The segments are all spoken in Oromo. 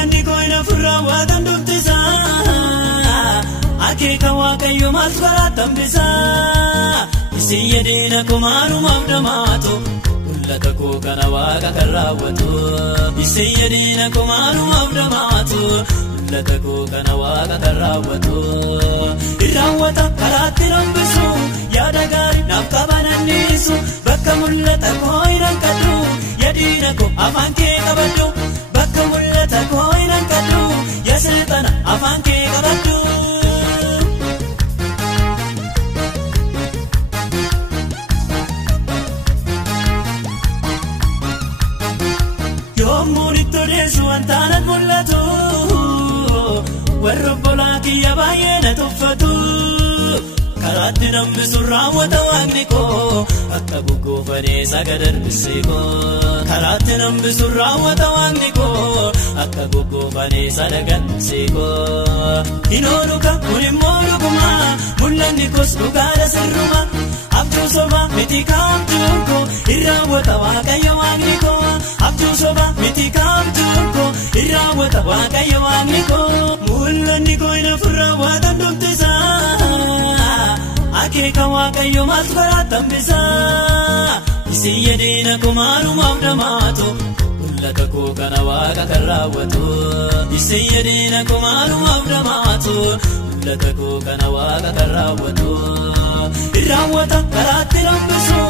mul'anni koina furraa waatan dubbisa akeeka waaqayyo maal karaa tambisa isin yedina kumaarumaaf dhamaatu mul'ata koo kana waaqa kan raawwatu isin yedina kumaarumaaf dhamaatu mul'ata koo kana waaqa kan raawwatu irraawwata karaatti rambisu yaada gaarii naaf qabananniisu bakka mul'ata koo irrankadhu yedina koo afaan kee qabadhu bakka mul'ata koo irrankadhu yaa seexana afaan kee qabadhu. Wantaanat mul'atu warra bolaatii yabaayee tuffatu karaatti nambisu raawwata waaqni koo akka gugguufanii sagadan biseekoo karaatti nambisu raawwata waaqni koo akka gugguufanii sagadan biseekoo hinooluka kunimmoo dhuguma mul'anni koos dhugaadha sirruma abjuu soba miti kaamtuu koo irraawwata waaqayyo waaqni koo abjuu soba miti kaamtuu koo irraawwata waaqayyo waaqni koo mul'anni koo ina furraa waatan dubbisa akeeka waaqayyo maal karaa tambisa isin yedina kumaarumaaf dhamaatu mul'ata koo kana waaqa kan raawwatu isin yedina kumaarumaaf dhamaatu mul'ata koo kana waaqa kan raawwatu irraawwata karaatti rambisu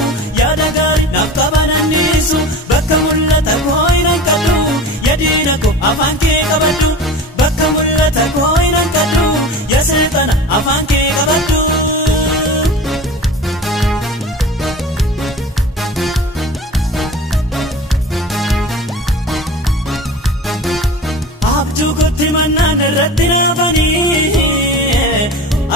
yaada gaarii naaf qabananniisu bakka mul'ata koo irrankadhu yedina koo afaan kee qabadhu bakka mul'ata koo irrankadhu yaa seexana afaan kee qabadhu. Irratti naafanii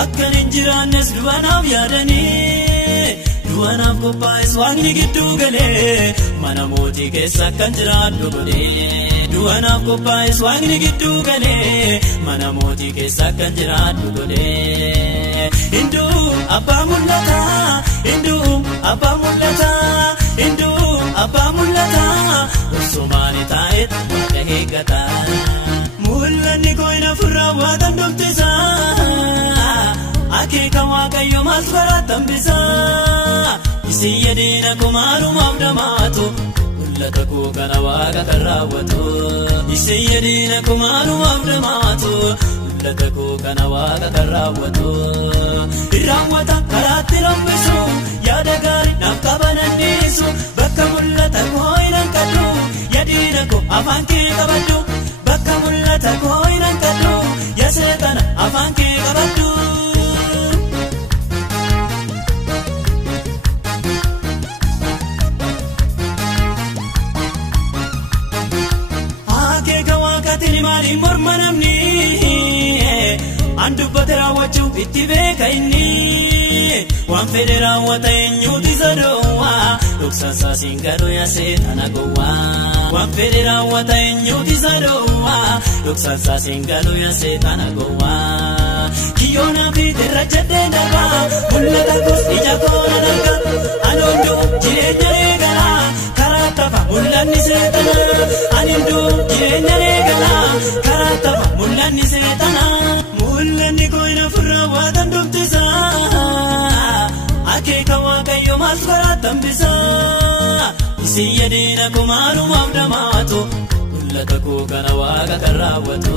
akkan hin jiraannes du'anaaf yaadanii du'anaaf qophaa'es waaqni gidduu galee mana mootii keessa akkan jiraadhu godhee du'anaaf qophaa'es waaqni gidduu galee mana mootii keessa akkan jiraadhu godhee hinduu abbaa mul'ata hinduu abbaa mul'ata hinduu abbaa mul'ata osomaani taa'et waaqa eeggata. Mul'anni koo ina furraa waatan dubbisa akeeka waaqayyo maal karaa tambisa isin yedina kumaarumaaf dhamaatu mul'ata koo kana waaqa kan raawwatu isin yedina kumaarumaaf dhamaatu mul'ata koo kana waaqa kan raawwatu irraawwata karaatti rambisu yaada gaarii naaf qabananniisu bakka mul'ata koo irrankadhu yedina koo afaan kee qabadhu. Bakka mul'ata koo irrankadhu yaa seexana afaan kee qabadhu. Akeeka waaqaatiin maaliin morma namni an dubbate raawwachuu itti beeka inni waan fedhe raawwata eenyuuti isa dhoowwaa dhoksasaa siin gadhoo yaa seexana gowwaa. Waan fedhe raawwata eenyuuti isa dhoowwaa dhoksasaa siin gadhoo yaa seexana gowwaa. Kiyyoonaa fi irra jedhee darbaa mul'ata koos ija koona darga anoonduu jireenya eegalaa karaa tafa mul'anni seexana aninduu jireenya eegalaa karaa tafa mul'anni seexana mul'anni koo ina furraa waatan dubbisa akeeka waaqayyo maal karaa tambisa isin yedina kumaarumaaf dhamaatu mul'ata koo kana waaqa kan raawwatu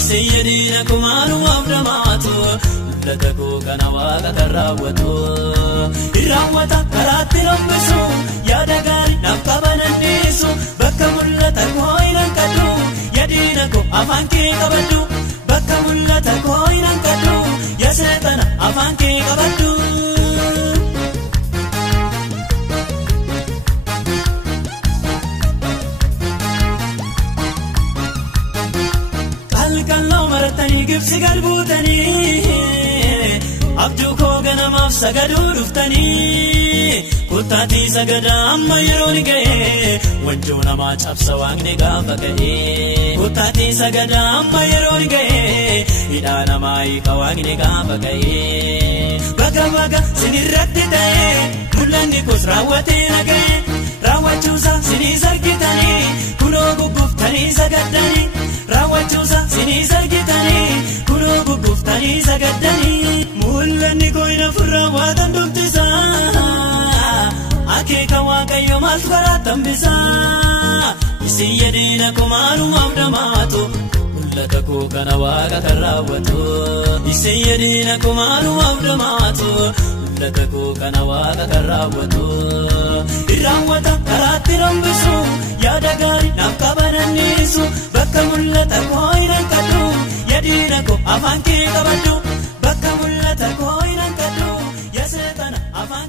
isin yedina kumaarumaaf dhamaatu mul'ata koo kana waaqa kan raawwatu irraawwata karaatti rambisu yaada gaarii naaf qabananniisu bakka mul'ata koo irrankadhu yedina koo afaan kee qabadhu bakka mul'ata koo irrankadhu yaa seexana afaan kee qabadhu. Kalkaloo maratanii gibsi galbuutanii abjuu koo ganamaaf sagaduu dhuftanii kuttaatii sagadaa amma yeroon ga'e wanjoo namaa cabsa waaqni gaafa ga'e kuttaatii sagadaa amma yeroon ga'e hidhaa namaa hiika waaqni gaafa ga'e baga baga sinirratti ta'e mul'anni koos raawwatee naga'e raawwachuusaa sinis argitanii kunoo gugguftanii sagaddanii. gammachuusa sinii sargitanii kunoo gugguftanii sagaddanii mul'anni koina furraa waatan dubbisa akeeka waaqayyo maaltu karaa tambisa isin yediina kumaanumaaf dhamaatu mul'ata koo kana waaqa kan raawwatu isin yediina kumaanumaaf dhamaatu mul'ata koo kana waaqa kan raawwatu irraawwata karaatti rambisu yaada gaarii naaf qabananniisu bakka mul'ata koo hinan kadhu yediina koo afaan kee qabadhu bakka mul'ata koo hinan kadhu yaseetana afaan